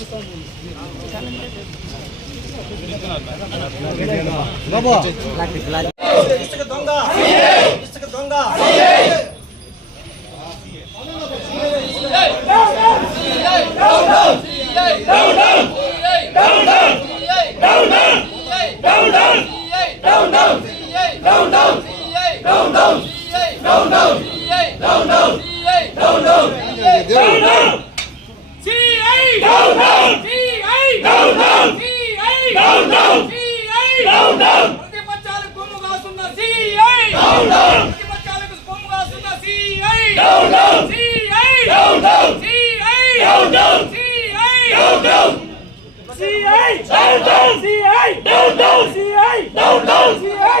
వస్తాను ఇసుక దొంగ ఇసుక దొంగ ప్రతిపక్షాలకు కొమ్ము కాస్తున్న సిఐ ప్రతిపక్షాలకు కొమ్ము కాస్తున్న CI CI CI CI CI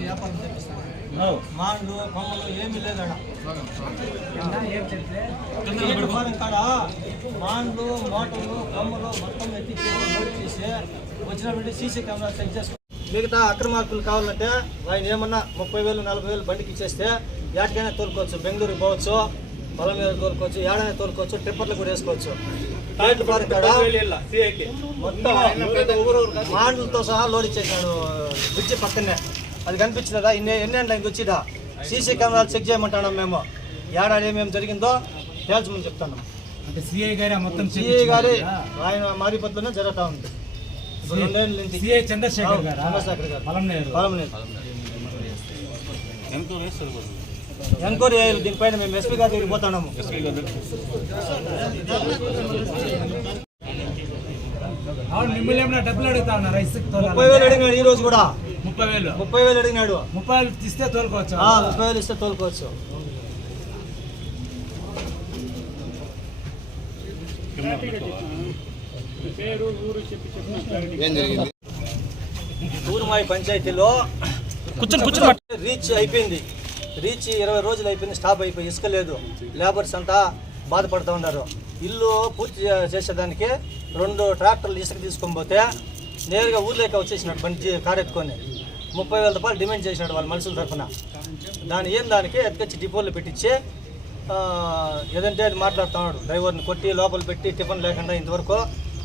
వ్యాపారం చేపిస్తాను మాండ్లు కొమ్మలు ఏమీ లేదు కాడ మాండ్లు మోటార్లు కొమ్మలు మొత్తం ఎత్తిచ్చి చేసి వచ్చినప్పుడు సీసీ కెమెరా చెక్ చేసుకో. మిగతా అక్రమార్కులు కావాలంటే ఆయన ఏమన్నా ముప్పై వేలు నలభై వేలు బండికి ఇచ్చేస్తే ఎక్కడికైనా తోలుకోవచ్చు. బెంగళూరుకి పోవచ్చు పొలం మీద తోలుకోవచ్చు ఏడైనా తోలుకోవచ్చు ట్రిప్పర్లు కూడా వేసుకోవచ్చు. మొత్తం మాండ్లతో సహా లోడ్ ఇచ్చేసాడు బ్రిడ్జి పక్కనే. అది కనిపించినదా ఇన్ని ఎన్ని గంటల ఇంక వచ్చిదా సీసీ కెమెరాలు చెక్ చేయమంటున్నాం మేము. ఏడాది ఏమేమి జరిగిందో తేల్చమని చెప్తున్నాం. అంటే సిఐ గారే మొత్తం సిఐ గారి ఆయన మారిపత్రనే జరుగుతూ ఉంది. ఇప్పుడు రెండేళ్ళ నుంచి సిఐ చంద్రశేఖర్ గారు? గారు. ఎంక్వైరీ చేయాలి దీనిపైన మేము ఎస్పీ గారి దగ్గరికి పోతున్నాము. మిమ్మల్ని ఏమైనా డబ్బులు అడుగుతా ఉన్నారా? ముప్పై వేలు? అడిగినాడు ఈ రోజు కూడా. ముప్పై వేలు. ముప్పై వేలు అడిగినాడు. ముప్పై వేలు ఇస్తే తోలుకోవచ్చు. ముప్పై వేలు ఇస్తే తోలుకోవచ్చు. ఊరుమాయి పంచాయతీలో కూర్చొని కూర్చొని రీచ్ అయిపోయింది. రీచ్ ఇరవై రోజులు అయిపోయింది స్టాప్ అయిపోయి ఇసుక లేదు లేబర్స్ అంతా బాధపడుతూ ఉన్నారు. ఇల్లు పూర్తి చేసేదానికి రెండు ట్రాక్టర్లు ఇసుక తీసుకొని పోతే నేరుగా ఊర్లోకి వచ్చేసినాడు బండి కారు ఎత్తుకొని ముప్పై వేల రూపాయలు డిమాండ్ చేసినాడు వాళ్ళ మనుషుల తరఫున. దాని ఏం దానికి ఎత్తుకొచ్చి డిపోలో పెట్టించి ఏదంటే అది మాట్లాడుతున్నాడు డ్రైవర్ని కొట్టి లోపల పెట్టి టిఫిన్ లేకుండా ఇంతవరకు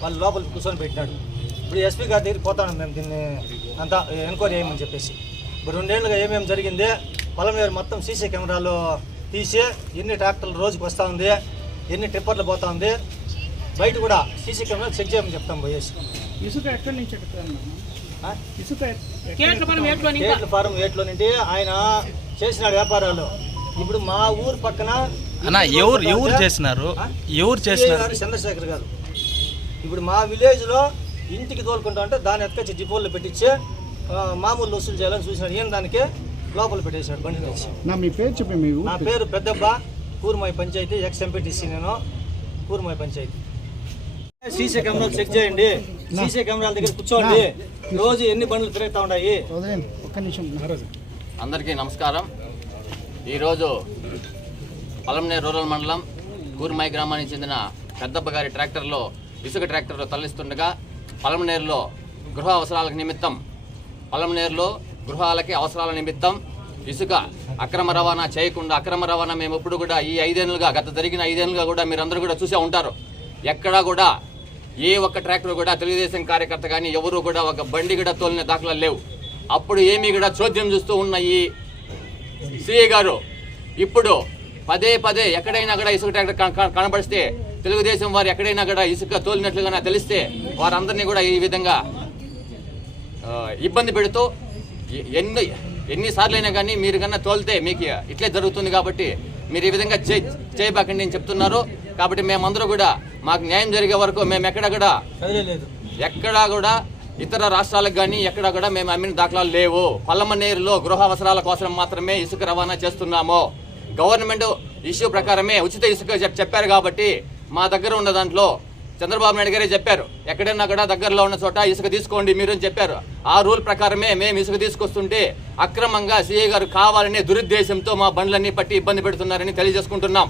వాళ్ళు లోపల కూర్చొని పెట్టినాడు. ఇప్పుడు ఎస్పీ గారి దగ్గర పోతాను మేము దీన్ని అంతా ఎంక్వైరీ చేయమని చెప్పేసి. ఇప్పుడు రెండేళ్ళుగా ఏమేమి జరిగింది? పొలం మీద మొత్తం సీసీ కెమెరాలు తీసి ఎన్ని ట్రాక్టర్లు రోజుకి వస్తూ ఉంది? ఎన్ని టిప్పర్లు పోతా ఉంది? బయట కూడా సీసీ కెమెరా చెక్ చేయమని చెప్తాం పోయేసి. ఇసుక ఎక్కడి నుంచి కేట్ల ఫారం ఏట్లో నుండి ఆయన చేసినాడు వ్యాపారాలు ఇప్పుడు మా ఊరు పక్కన అన్న ఎవరు ఎవరు చేసినారు? ఎవరు చేసినారు? చంద్రశేఖర్ గారు. ఇప్పుడు మా విలేజ్లో ఇంటికి తోలుకుంటా అంటే దాన్ని ఎత్తుకొచ్చి డిపోలో పెట్టించి మామూలు వసూలు చేయాలని చూసినాడు. ఈయన దానికి? లోపల పెట్టేశాడు బండి నా మీ పేరు చెప్పి నా పేరు. పెద్దబ్బ కూర్మాయి పంచాయతీ ఎక్స్ ఎంపీటీసీ నేను. కూర్మాయి పంచాయతీ. సీసీ కెమెరాలు చెక్ చేయండి. సీసీ కెమెరాల దగ్గర కూర్చోండి. రోజు ఎన్ని బండ్లు తిరుగుతూ ఉన్నాయి? వదిలేండి ఒక్క నిమిషం. అందరికీ నమస్కారం. ఈరోజు పలంనేరు రూరల్ మండలం కూర్మాయి గ్రామానికి చెందిన పెద్దప్ప గారి ట్రాక్టర్లో ఇసుక ట్రాక్టర్లో తరలిస్తుండగా పలంనేరులో గృహ అవసరాలకు నిమిత్తం పలంనేరులో గృహాలకి అవసరాల నిమిత్తం ఇసుక అక్రమ రవాణా చేయకుండా అక్రమ రవాణా మేము ఎప్పుడు కూడా ఈ ఐదేళ్ళుగా గత జరిగిన ఐదేళ్ళుగా కూడా మీరందరూ కూడా చూసే ఉంటారు. ఎక్కడా కూడా ఏ ఒక్క ట్రాక్టర్ కూడా తెలుగుదేశం కార్యకర్త కానీ ఎవరు కూడా ఒక బండి కూడా తోలిన దాఖలాలు లేవు. అప్పుడు ఏమీ కూడా చోద్యం చూస్తూ ఉన్న ఈ సిఐ గారు ఇప్పుడు పదే పదే ఎక్కడైనా కూడా ఇసుక ట్రాక్టర్ కనబడిస్తే తెలుగుదేశం వారు ఎక్కడైనా కూడా ఇసుక తోలినట్లుగా తెలిస్తే వారందరినీ కూడా ఈ విధంగా ఇబ్బంది పెడుతూ ఎన్ని ఎన్నిసార్లు అయినా కానీ మీరు కన్నా తోలితే మీకు ఇట్లే జరుగుతుంది కాబట్టి మీరు ఈ విధంగా చే చేయబాకండి నేను చెప్తున్నారు. కాబట్టి మేమందరూ కూడా మాకు న్యాయం జరిగే వరకు మేము ఎక్కడ కూడా ఎక్కడా కూడా ఇతర రాష్ట్రాలకు కానీ ఎక్కడా కూడా మేము అమ్మిన దాఖలాలు లేవు. పల్లమనేరులో గృహ అవసరాల కోసం మాత్రమే ఇసుక రవాణా చేస్తున్నాము. గవర్నమెంట్ ఇష్యూ ప్రకారమే ఉచిత ఇసుక చెప్- చెప్పారు కాబట్టి మా దగ్గర ఉన్న దాంట్లో చంద్రబాబు నాయుడు గారే చెప్పారు. ఎక్కడైనా కూడా దగ్గరలో ఉన్న చోట ఇసుక తీసుకోండి మీరు అని చెప్పారు. ఆ రూల్ ప్రకారమే మేము ఇసుక తీసుకొస్తుంటే అక్రమంగా సిఐ గారు కావాలనే దురుద్దేశంతో మా బండ్లన్నీ పట్టి ఇబ్బంది పెడుతున్నారని తెలియజేసుకుంటున్నాం.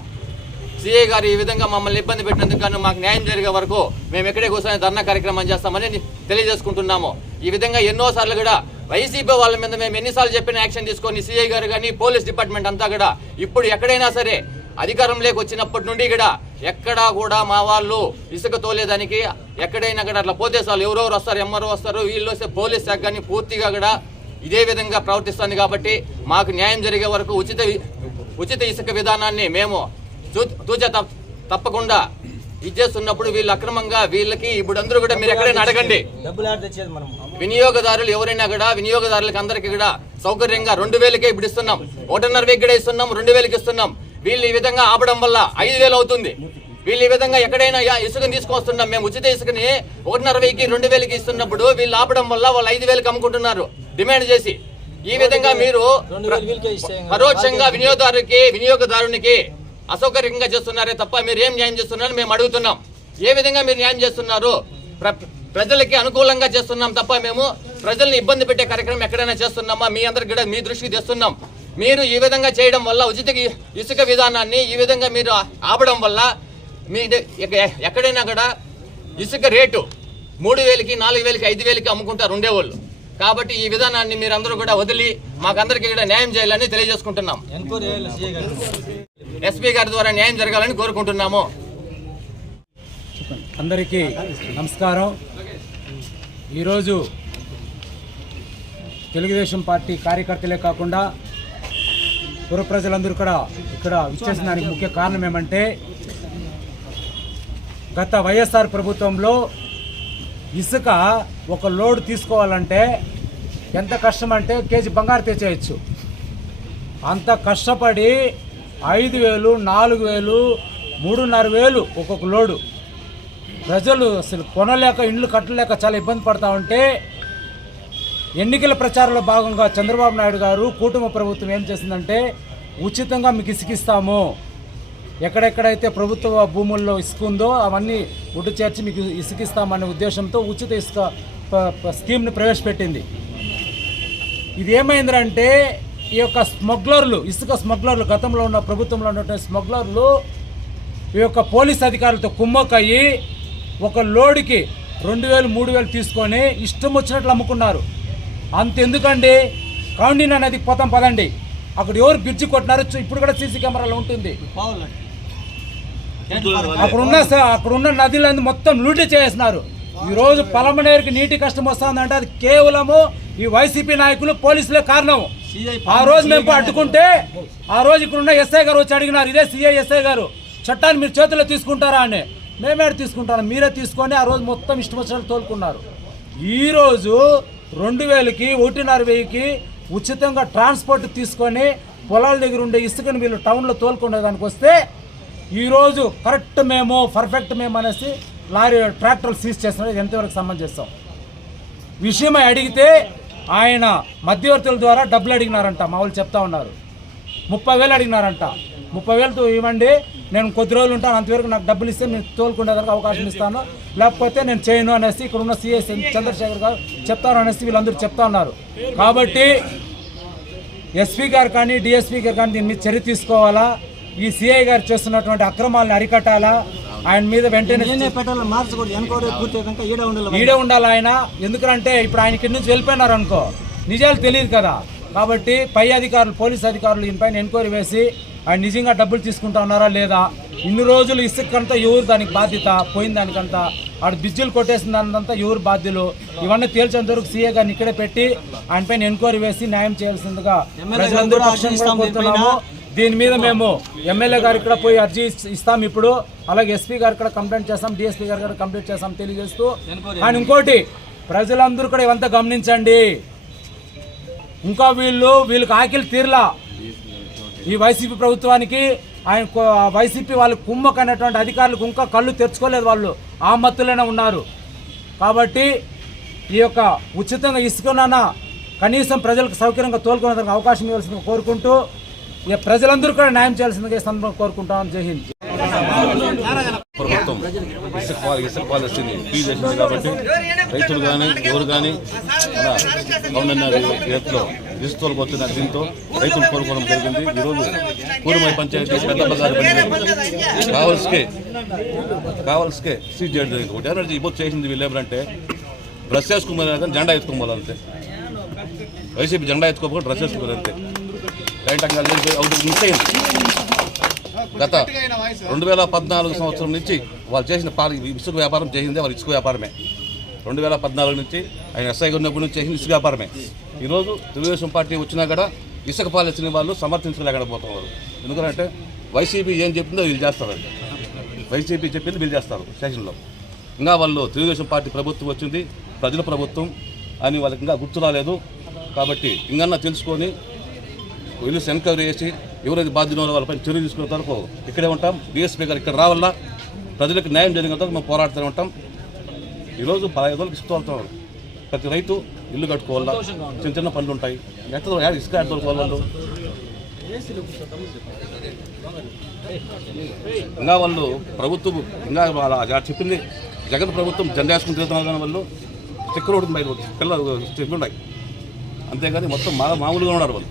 సిఐ గారు ఈ విధంగా మమ్మల్ని ఇబ్బంది పెట్టినందుకు కానీ మాకు న్యాయం జరిగే వరకు మేము ఎక్కడే కూర్చొని ధర్నా కార్యక్రమం చేస్తామని తెలియజేసుకుంటున్నాము. ఈ విధంగా ఎన్నోసార్లు కూడా వైసీపీ వాళ్ళ మీద మేము ఎన్నిసార్లు చెప్పిన యాక్షన్ తీసుకొని సిఐ గారు కానీ పోలీస్ డిపార్ట్మెంట్ అంతా కూడా ఇప్పుడు ఎక్కడైనా సరే అధికారంలోకి వచ్చినప్పటి నుండి కూడా ఎక్కడా కూడా మా వాళ్ళు ఇసుక తోలేదానికి ఎక్కడైనా కూడా అట్లా పోతే చాలు ఎవరెవరు వస్తారు ఎంఆర్ఓ వస్తారు వీళ్ళు వస్తే పోలీస్ శాఖ కానీ పూర్తిగా కూడా ఇదే విధంగా ప్రవర్తిస్తుంది కాబట్టి మాకు న్యాయం జరిగే వరకు ఉచిత ఉచిత ఇసుక విధానాన్ని మేము తూచ తప్- తప్పకుండా ఇచ్చేస్తున్నప్పుడు వీళ్ళు అక్రమంగా వీళ్ళకి ఇప్పుడు అందరూ కూడా మీరు ఎక్కడైనా అడగండి. వినియోగదారులు ఎవరైనా కూడా వినియోగదారులకు అందరికీ కూడా సౌకర్యంగా రెండు వేలకే ఇప్పుడు ఇస్తున్నాం. ఒకటిన్నర వేలు కూడా ఇస్తున్నాం రెండు వేలకి ఇస్తున్నాం. వీళ్ళు ఈ విధంగా ఆపడం వల్ల ఐదు వేలు అవుతుంది. వీళ్ళు ఈ విధంగా ఎక్కడైనా ఇసుకని తీసుకొస్తున్నాం మేము ఉచిత ఇసుకని ఒకటిన్నర వెయ్యికి రెండు వేలకి ఇస్తున్నప్పుడు వీళ్ళు ఆపడం వల్ల వాళ్ళు ఐదు వేలకు అమ్ముకుంటున్నారు. డిమాండ్ చేసి. ఈ విధంగా మీరు. పరోక్షంగా వినియోగదారునికి వినియోగదారునికి అసౌకర్యంగా చేస్తున్నారే తప్ప మీరు ఏం న్యాయం చేస్తున్నారని మేము అడుగుతున్నాం. ఏ విధంగా మీరు న్యాయం చేస్తున్నారు ప్ర- ప్రజలకి అనుకూలంగా చేస్తున్నాం తప్ప మేము ప్రజల్ని ఇబ్బంది పెట్టే కార్యక్రమం ఎక్కడైనా చేస్తున్నామా? మీ అందరికి కూడా మీ దృష్టికి తెస్తున్నాం. మీరు ఈ విధంగా చేయడం వల్ల ఉచిత ఇసుక విధానాన్ని ఈ విధంగా మీరు ఆపడం వల్ల మీ ఎక్కడైనా కూడా ఇసుక రేటు మూడు వేలకి నాలుగు వేలకి ఐదు వేలకి అమ్ముకుంటారు ఉండేవాళ్ళు కాబట్టి ఈ విధానాన్ని మీరందరూ కూడా వదిలి మాకందరికీ కూడా న్యాయం చేయాలని తెలియజేసుకుంటున్నాం. ఎంక్వైరీ ఎస్పీ గారి ద్వారా న్యాయం జరగాలని కోరుకుంటున్నాము. అందరికీ నమస్కారం. ఈరోజు తెలుగుదేశం పార్టీ కార్యకర్తలే కాకుండా పుర ప్రజలందరూ కూడా ఇక్కడ విచ్చేసిన దానికి ముఖ్య కారణం ఏమంటే గత వైఎస్ఆర్ ప్రభుత్వంలో ఇసుక ఒక లోడ్ తీసుకోవాలంటే ఎంత కష్టం అంటే కేజీ బంగారు తెచ్చేయచ్చు. అంత కష్టపడి ఐదు వేలు నాలుగు వేలు మూడున్నర వేలు ఒక్కొక్క లోడు. ప్రజలు అసలు కొనలేక ఇండ్లు కట్టలేక చాలా ఇబ్బంది పడతా ఉంటే ఎన్నికల ప్రచారంలో భాగంగా చంద్రబాబు నాయుడు గారు కూటమి ప్రభుత్వం ఏం చేసిందంటే ఉచితంగా మీకు ఇసుకిస్తాము. ఎక్కడెక్కడైతే ప్రభుత్వ భూముల్లో ఇసుక ఉందో అవన్నీ ఒడ్డు చేర్చి మీకు ఇసుకిస్తామనే ఉద్దేశంతో ఉచిత ఇసుక స్కీమ్ని ప్రవేశపెట్టింది. ఇది ఏమైందంటే ఈ యొక్క స్మగ్లర్లు ఇసుక స్మగ్లర్లు గతంలో ఉన్న ప్రభుత్వంలో ఉన్నటువంటి స్మగ్లర్లు ఈ యొక్క పోలీస్ అధికారులతో కుమ్మక్కయ్యి ఒక లోడుకి రెండు వేలు మూడు వేలు తీసుకొని ఇష్టం వచ్చినట్లు అమ్ముకున్నారు. అంతెందుకండి? కౌండిన నదికి పోతాం పదండి. అక్కడ ఎవరు బ్రిడ్జి కొట్టినారో ఇప్పుడు కూడా సీసీ కెమెరాలో ఉంటుంది. పావులు అక్కడ ఉన్న స- అక్కడ ఉన్న నదులన్నీ మొత్తం లూటీ చేసినారు ఈ రోజు పలమనేరుకి నీటి కష్టం వస్తుందంటే అది కేవలము ఈ వైసీపీ నాయకులు పోలీసులే కారణం. ఆ రోజు మేము అడ్డుకుంటే ఆ రోజు ఇక్కడ ఉన్న ఎస్ఐ గారు వచ్చి అడిగినారు ఇదే సిఐ ఎస్ఐ గారు చట్టాన్ని మీరు చేతిలో తీసుకుంటారా? అని. మేమే తీసుకుంటాను? మీరే తీసుకొని ఆ రోజు మొత్తం ఇష్టం వచ్చినట్టు తోలుకున్నారు. ఈ రోజు రెండు వేలకి ఒకటిన్నర వెయ్యికి ఉచితంగా ట్రాన్స్పోర్ట్ తీసుకొని పొలాల దగ్గర ఉండే ఇసుకని వీళ్ళు టౌన్లో తోలుకునే దానికి వస్తే ఈరోజు కరెక్ట్ మేము పర్ఫెక్ట్ మేము అనేసి లారీ ట్రాక్టర్లు సీజ్ చేస్తున్నారు. ఎంతవరకు ఎంతవరకు చేస్తాం? విషయమై అడిగితే ఆయన మధ్యవర్తుల ద్వారా డబ్బులు అడిగినారంట. మా వాళ్ళు చెప్తా ఉన్నారు. ముప్పై వేలు అడిగినారంట. ముప్పై వేలతో ఇవ్వండి. నేను కొద్ది రోజులు ఉంటాను అంతవరకు నాకు డబ్బులు ఇస్తే నేను తోలుకునేదానికి అవకాశం ఇస్తాను. లేకపోతే నేను చేయను అనేసి ఇక్కడ ఉన్న సిఎస్ చంద్రశేఖర్ గారు చెప్తాను అనేసి వీళ్ళందరూ చెప్తా ఉన్నారు. కాబట్టి ఎస్పీ గారు కానీ డిఎస్పీ గారు కానీ దీని మీద చర్య తీసుకోవాలా? ఈ సిఐ గారు చేస్తున్నటువంటి అక్రమాలను అరికట్టాలా? ఆయన మీద వెంటనే ఈడే ఉండాలి ఆయన? ఎందుకంటే ఇప్పుడు ఆయన ఇక్కడి నుంచి వెళ్ళిపోయినారు అనుకో. నిజాలు తెలియదు కదా. కాబట్టి పై అధికారులు పోలీస్ అధికారులు దీనిపైన ఎంక్వైరీ వేసి ఆయన నిజంగా డబ్బులు తీసుకుంటా ఉన్నారా లేదా? ఇన్ని రోజులు ఇసుకంతా ఎవరు దానికి బాధ్యత? పోయిన దానికంతా. ఆడు బిజ్జులు కొట్టేసిన దానికంతా ఎవరు బాధ్యులు? ఇవన్నీ తేల్చేంత వరకు సీఏ గారిని ఇక్కడే పెట్టి ఆయన పైన ఎంక్వైరీ వేసి న్యాయం చేయాల్సిందిగా ప్రజలందరూ కోరుతున్నాము. దీని మీద మేము ఎమ్మెల్యే గారు ఇక్కడ పోయి అర్జీ ఇస్- ఇస్తాం ఇప్పుడు. అలాగే ఎస్పీ గారు ఇక్కడ కంప్లైంట్ చేస్తాం. డిఎస్పీ గారు కూడా కంప్లైంట్ చేస్తాం తెలియజేస్తూ. కానీ ఇంకోటి ప్రజలందరూ కూడా ఇవంతా గమనించండి. ఇంకా వీళ్ళు వీళ్ళకి ఆకిలి తీరలా. ఈ వైసీపీ ప్రభుత్వానికి ఆయన వైసీపీ వాళ్ళు కుమ్మక్ అనేటువంటి అధికారులకు ఇంకా కళ్ళు తెరుచుకోలేదు వాళ్ళు. ఆ మత్తులోనే ఉన్నారు. కాబట్టి ఈ యొక్క ఉచితంగా ఇసుకనన్న కనీసం ప్రజలకు సౌకర్యంగా తోలుకునేందుకు అవకాశం ఇవ్వాల్సిందిగా కోరుకుంటూ ఇక ప్రజలందరూ కూడా న్యాయం చేయాల్సిందిగా ఈ సందర్భంగా కోరుకుంటామని జై హింద్. ఇసుక పాల- ఇసుక పాలసీని ఫీజు వచ్చింది కాబట్టి రైతులు కానీ ఎవరు కానీ మన గవర్నర్ రేట్లో ఇసుకలు పోతున్న దీంతో రైతులు కోరుకోవడం జరిగింది. ఈరోజు కూరమై పంచాయతీ పెద్ద బజారు బండి కావలసికే కావలసికే సీజ్ చేయడం జరిగింది. ఒకటి ఎనర్జీ ఇబ్బంది చేసింది వీళ్ళు ఏమంటే డ్రెస్ వేసుకోమని కానీ జెండా ఎత్తుకోవాలి అంతే. వైసీపీ జెండా ఎత్తుకోకుండా డ్రెస్ వేసుకోవాలి అంతే. రైట్ అంగా మిస్ అయింది. గత రెండు వేల పద్నాలుగు సంవత్సరం నుంచి వాళ్ళు చేసిన పాల ఇసుక వ్యాపారం చేసిందే వాళ్ళ ఇసుక వ్యాపారమే. రెండు వేల పద్నాలుగు నుంచి ఆయన ఎస్ఐగా ఉన్నప్పటి నుంచి చేసిన ఇసుక వ్యాపారమే. ఈరోజు తెలుగుదేశం పార్టీ వచ్చినా కూడా ఇసుక పాలసీని వాళ్ళు సమర్థించలేకపోతున్నారు. ఎందుకంటే వైసీపీ ఏం చెప్పిందో వీళ్ళు చేస్తారండి వైసీపీ చెప్పింది వీళ్ళు చేస్తారు స్టేషన్లో ఇంకా వాళ్ళు తెలుగుదేశం పార్టీ ప్రభుత్వం వచ్చింది ప్రజల ప్రభుత్వం అని వాళ్ళకి ఇంకా గుర్తు రాలేదు. కాబట్టి ఇంకన్నా తెలుసుకొని వీళ్ళు ఎన్క్వైరీ చేసి ఎవరైతే బాధ్యులు వాళ్ళపై చర్య తీసుకున్న వరకు ఇక్కడే ఉంటాం. డిఎస్పీ గారు ఇక్కడ రావాలా ప్రజలకు న్యాయం జరిగిన వరకు మేము పోరాడుతూనే ఉంటాం. ఈరోజు పదహైదు రోజులకు ఇసుక తోలుతున్నాం ప్రతి రైతు ఇల్లు కట్టుకోవాలా చిన్న చిన్న పనులు ఉంటాయి. ఎక్కడ ఇసుక వాళ్ళు? ఇంకా వాళ్ళు ప్రభుత్వం ఇంకా వాళ్ళ చెప్పింది జగన్ ప్రభుత్వం జెండా వేసుకుని తిరుగుతున్నారు కానీ వాళ్ళు స్టిక్కర్ ఒకటి బయట పిల్లలు స్టిక్కర్ ఉన్నాయి. అంతేగాని మొత్తం మా మామూలుగా ఉన్నారు వాళ్ళు.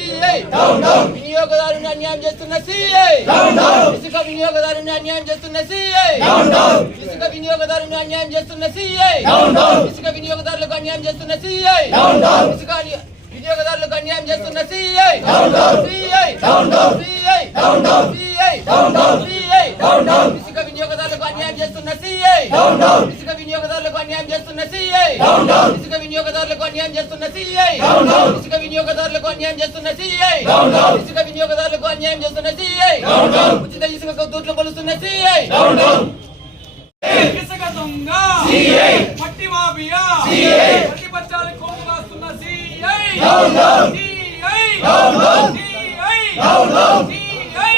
వినియోగదారుని అన్యాయం చేస్తున్న సిఐ. ఇసుక వినియోగదారుని అన్యాయం చేస్తున్న సిఐ. ఇసుక వినియోగదారుని అన్యాయం చేస్తున్న సిఐ. ఇసుక వినియోగదారులకు అన్యాయం చేస్తున్న సిఐ. ఇసుక వినియోగదారులకు అన్యాయం చేస్తున్న CI CI CI CI CI ఇసుక వినియోగదారులకు అన్యాయం చేస్తున్న సిఐ ఇసుక వినియోగదారులకు అన్యాయం చేస్తున్న సిఐ ఇసుక వినియోగదారులకు అన్యాయం చేస్తున్న సిఐ ఇసుక వినియోగదారులకు అన్యాయం చేస్తున్న సిఐ ఇసుక వినియోగదారులకు అన్యాయం చేస్తున్న సిఐ ఉచిత ఇసుక దూట్లు పలుస్తున్న సిఐ ఇసుక దొంగ మట్టి mafia CI CI CI CI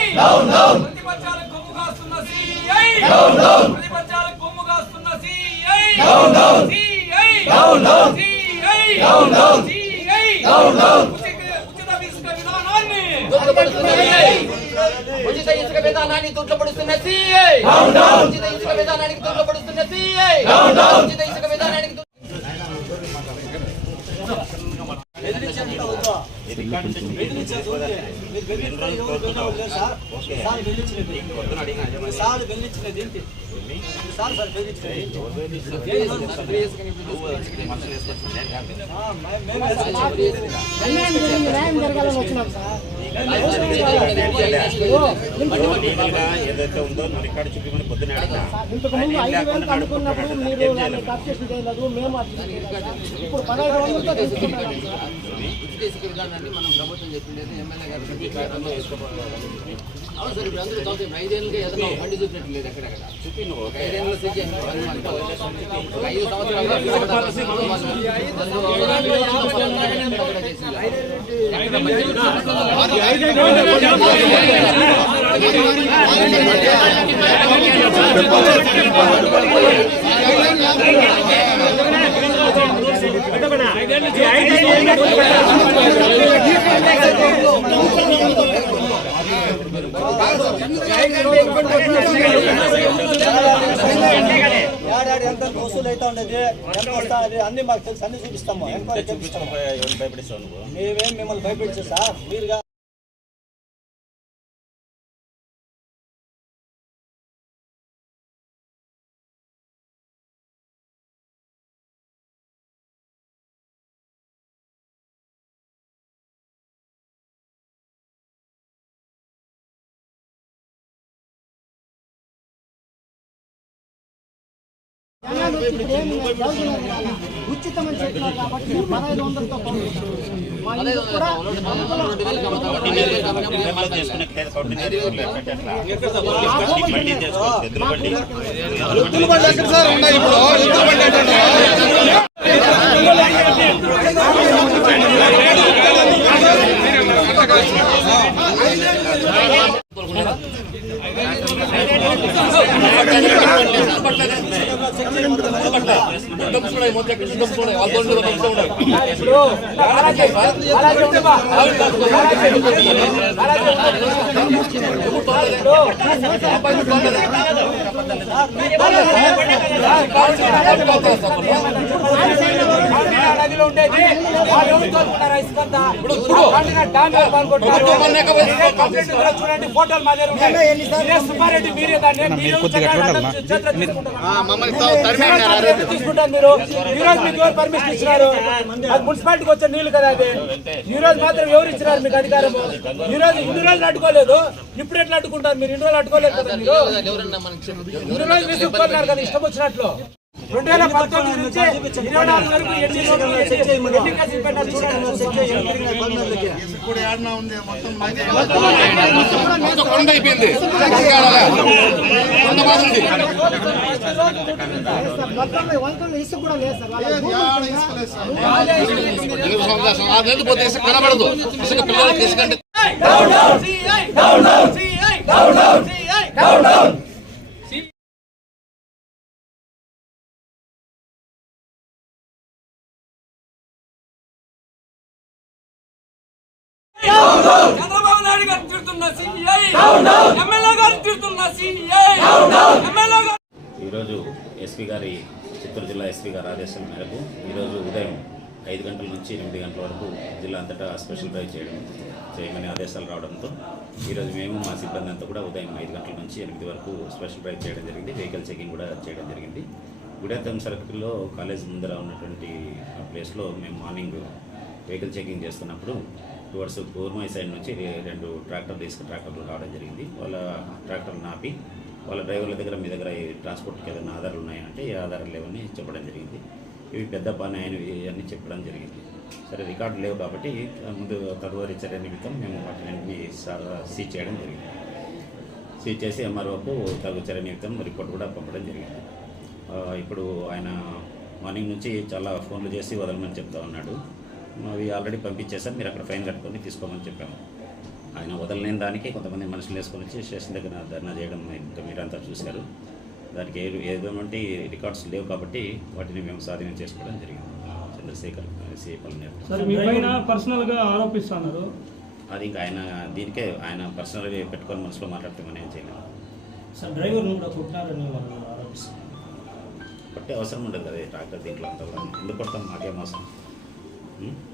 ప్రతి బచ్చాలు కొమ్ము కాస్తున్న సిఐ ప్రతి బచ్చాలు కొమ్ము కాస్తున్న సిఐ సిఐ సిఐ సిఐ ఉచిత ఇసుక విధానాన్ని ఉచిత ఇసుక విధానాన్ని తూట్లు పడుతున్న సిఐ ఉచిత ఇసుక విధానానికి తూట్లు పడుతున్న సిఐ ఉచిత ఇసుక విధానానికి ఏదైతే ఉందో మన ఇక్కడ చూపించమని పొద్దున అడిగినా ఇంతకు ముందు ఐదు వేలు అనుకున్నప్పుడు మీరు కట్ చేసి చేయలేదు మేము ఇప్పుడు పదహైదు వందలతో తీసుకుంటాం సార్. ఉచిత ఇసుక మనం ప్రభుత్వం చెప్పిండేది ఎమ్మెల్యే గారు ప్రతి అవును సార్ ఇప్పుడు అందరూ చదువుతారు ఐదేళ్ళకి ఏదైనా బండి చూపినట్టు లేదు ఎక్కడెక్కడ చూపి ఐదు సంవత్సరాలు ఏడాది ఎంత వసూలు అవుతా ఉండేది ఎంత వస్తా అది అన్ని మాకు తెలుసు అన్ని చూపిస్తాము. ఎంక్వైరీ చేపిస్తాము మేమేం మిమ్మల్ని భయపెట్టారు సార్. మీరుగా ఉచితమని చెప్పినారు కాబట్టి పదహైదు వందలతో ఇప్పుడు అలాగే ఉండేది వాళ్ళు తోలుకున్నారు ఇసుకంతా? డామ్ చూడండి ఫోటోలు మా దగ్గర ఉన్నాయి. సుబ్బారెడ్డి మీరే దాన్ని తీసుకుంటారు. మీరు ఈ రోజు మీకు ఎవరు పర్మిషన్ ఇచ్చినారు? అది మున్సిపాలిటీకి వచ్చే నీళ్ళు కదా అది. ఈ రోజు మాత్రం ఎవరు ఇచ్చినారు మీకు అధికారము? ఈ రోజు ఇన్ని రోజులు అడ్డుకోలేదు ఇప్పుడు ఎట్లా అడ్డుకుంటారు మీరు? ఇన్ని రోజులు అడ్డుకోలేదు కదా మీరు? ఇన్ని రోజులు విసుక్కున్నారు కదా ఇష్టం వచ్చినట్లు. రెండు వేల పంతొమ్మిది నుంచి ఇరవై నాలుగు వరకు ఎన్ని ఎన్ని- పెట్టారు చూడండి అయిపోయింది మొత్తం కూడా ఇసుక కనబడదు ఇసుక పిల్లలకి ఇసుక ఈరోజు ఎస్పీ గారి చిత్తూరు జిల్లా ఎస్పీ గారి ఆదేశం మేరకు ఈరోజు ఉదయం ఐదు గంటల నుంచి ఎనిమిది గంటల వరకు జిల్లా అంతటా స్పెషల్ డ్రైవ్ చేయడం చేయమని ఆదేశాలు రావడంతో ఈరోజు మేము మా సిబ్బంది అంతా కూడా ఉదయం ఐదు గంటల నుంచి ఎనిమిది వరకు స్పెషల్ డ్రైవ్ చేయడం జరిగింది. వెహికల్ చెకింగ్ కూడా చేయడం జరిగింది. గుడేతం సర్కిల్లో కాలేజ్ ముందర ఉన్నటువంటి ఆ ప్లేస్లో మేము మార్నింగ్ వెహికల్ చెకింగ్ చేస్తున్నప్పుడు టువర్డ్స్ గోర్మై సైడ్ నుంచి రెండు ట్రాక్టర్లు తీసుకుని ట్రాక్టర్లు రావడం జరిగింది. వాళ్ళ ట్రాక్టర్లు ఆపి వాళ్ళ డ్రైవర్ల దగ్గర మీ దగ్గర ఈ ట్రాన్స్పోర్ట్కి ఏదైనా ఆధారాలు ఉన్నాయంటే ఏ ఆధారాలు లేవని చెప్పడం జరిగింది. ఇవి పెద్ద పని అయినవి అని చెప్పడం జరిగింది. సరే రికార్డు లేవు కాబట్టి ముందు తదుపరి చర్య నిమిత్తం మేము వాటిని సీజ్ చేయడం జరిగింది. సీజ్ చేసి ఎంఆర్ఓకు తగు చర్య నిమిత్తం రిపోర్ట్ కూడా పంపడం జరిగింది. ఇప్పుడు ఆయన మార్నింగ్ నుంచి చాలా ఫోన్లు చేసి వదలమని చెప్తా ఉన్నాడు. అవి ఆల్రెడీ పంపించేసాం మీరు అక్కడ ఫైన్ కట్టుకొని తీసుకోమని చెప్పాము. ఆయన వదలలేని దానికి కొంతమంది మనుషులు వేసుకొని వచ్చి స్టేషన్ దగ్గర ధర్నా చేయడం ఇంకా మీరంతా చూశారు. దానికి ఏ ఏటువంటి రికార్డ్స్ లేవు కాబట్టి వాటిని మేము స్వాధీనం చేసుకోవడం జరిగింది. చంద్రశేఖర్ సిఐ పల్ని సరే మీ పైన పర్సనల్గా ఆరోపిస్తున్నారు. అది ఇంకా ఆయన దీనికే ఆయన పర్సనల్గా పెట్టుకొని మనసులో మాట్లాడితే మనం ఏం చేయలేము సార్ డ్రైవర్ కూడా కొట్టినారని వాళ్ళు ఆరోపిస్తున్నారు. పట్టే అవసరం ఉండదు కదా ట్రాక్టర్ దీంట్లో అంతా కూడా. ఎందుకు కొడతాం? మాకేం అవసరం? Hmm?